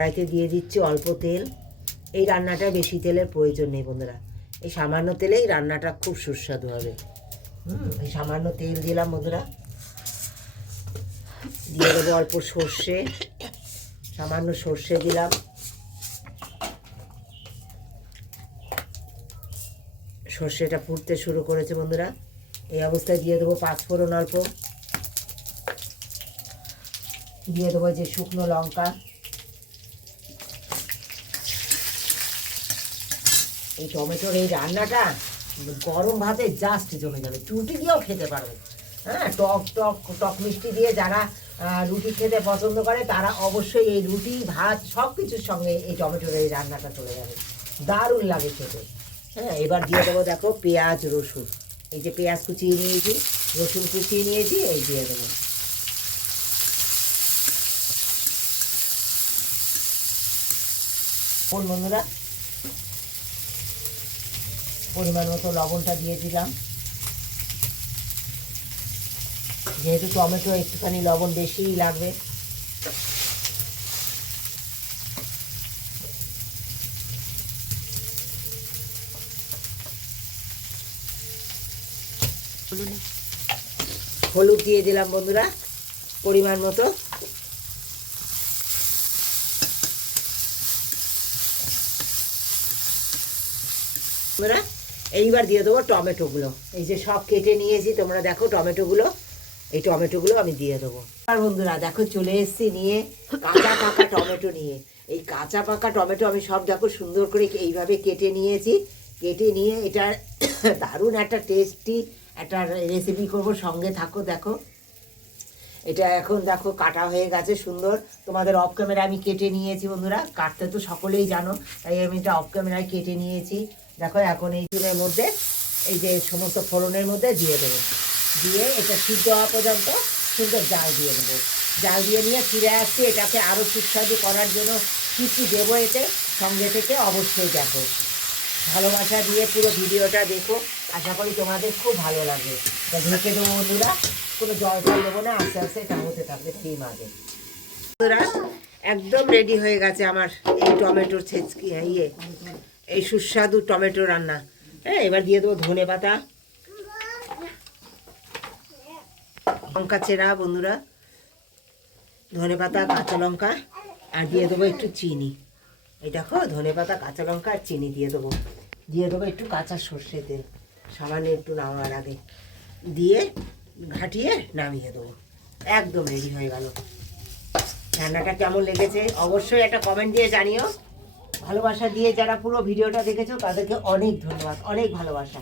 কড়াইতে দিয়ে দিচ্ছি অল্প তেল। এই রান্নাটা বেশি তেলের প্রয়োজন নেই বন্ধুরা, এই সামান্য তেলেই রান্নাটা খুব সুস্বাদু হবে। এই সামান্য তেল দিলাম বন্ধুরা। দিয়ে দেবো অল্প সর্ষে, সামান্য সর্ষে দিলাম। সর্ষেটা ফুটতে শুরু করেছে বন্ধুরা। এই অবস্থায় দিয়ে দেবো পাঁচফোড়ন অল্প, দিয়ে দেবো যে শুকনো লঙ্কা। এই টমেটোর এই রান্নাটা গরম ভাতে জাস্ট জমে যাবে, রুটি দিয়েও খেতে পারবে। হ্যাঁ, টক টক টক মিষ্টি দিয়ে যারা রুটি খেতে পছন্দ করে তারা অবশ্যই এই রুটি ভাত সব কিছুর সঙ্গে এই টমেটোর এই রান্নাটা চলে যাবে, দারুণ লাগে খেতে। হ্যাঁ, এবার দিয়ে দেবো দেখো পেঁয়াজ রসুন। এই যে পেঁয়াজ কুচিয়ে নিয়েছি, রসুন কুচিয়ে নিয়েছি, এই দিয়ে দেবো। বন্ধুরা পরিমাণ মতো লবণটা দিয়ে দিলাম। যেহেতু টমেটো একটুখানি লবণ বেশিই লাগবে। হলুদ দিয়ে দিলাম বন্ধুরা পরিমাণ মতো। বন্ধুরা এইবার দিয়ে দেবো টমেটোগুলো। এই যে সব কেটে নিয়েছি, তোমরা দেখো টমেটোগুলো, এই টমেটোগুলো আমি দিয়ে দেবো। আর বন্ধুরা দেখো চলে এসেছি নিয়ে কাঁচা পাকা টমেটো নিয়ে। এই কাঁচা পাকা টমেটো আমি সব দেখো সুন্দর করে এইভাবে কেটে নিয়েছি। কেটে নিয়ে এটা দারুণ একটা টেস্টি একটা রেসিপি করবো, সঙ্গে থাকো। দেখো এটা এখন দেখো কাটা হয়ে গেছে সুন্দর। তোমাদের অফ ক্যামেরা আমি কেটে নিয়েছি বন্ধুরা, কাটতে তো সকলেই জানো, তাই আমি এটা অফ ক্যামেরায় কেটে নিয়েছি। দেখো এখন এই চুলের মধ্যে এই যে সমস্ত ফোড়নের মধ্যে দিয়ে দেবো। দিয়ে এটা সিদ্ধ হওয়া পর্যন্ত সুন্দর জাল দিয়ে দেবো। জাল দিয়ে নিয়ে ফিরে আসছি এটাকে আরও সুস্বাদু করার জন্য কী কী দেবো এতে, সঙ্গে থেকে অবশ্যই দেখো। ভালোবাসা দিয়ে পুরো ভিডিওটা দেখো, আশা করি তোমাদের খুব ভালো লাগবে। এটা ঢেকে দেবো বন্ধুরা, কোনো জল জল দেবো না, আস্তে আস্তে এটা হতে থাকবে স্টিম আগে। বন্ধুরা একদম রেডি হয়ে গেছে আমার এই টমেটোর ছেঁচকি এই সুস্বাদু টমেটো রান্না। হ্যাঁ, এবার দিয়ে দেবো ধনে পাতা, লঙ্কা চেরা বন্ধুরা, ধনে পাতা কাঁচা লঙ্কা, আর দিয়ে দেবো একটু চিনি। এই দেখো ধনে পাতা কাঁচা লঙ্কা আর চিনি দিয়ে দেবো। দিয়ে দেবো একটু কাঁচা সর্ষে তেল সামান্য একটু নামার আগে, দিয়ে ঘাটিয়ে নামিয়ে দেবো। একদম রেডি হয়ে গেল। রান্নাটা কেমন লেগেছে অবশ্যই একটা কমেন্ট দিয়ে জানিও। ভালোবাসা দিয়ে যারা পুরো ভিডিওটা দেখেছো তাদেরকে অনেক ধন্যবাদ, অনেক ভালোবাসা।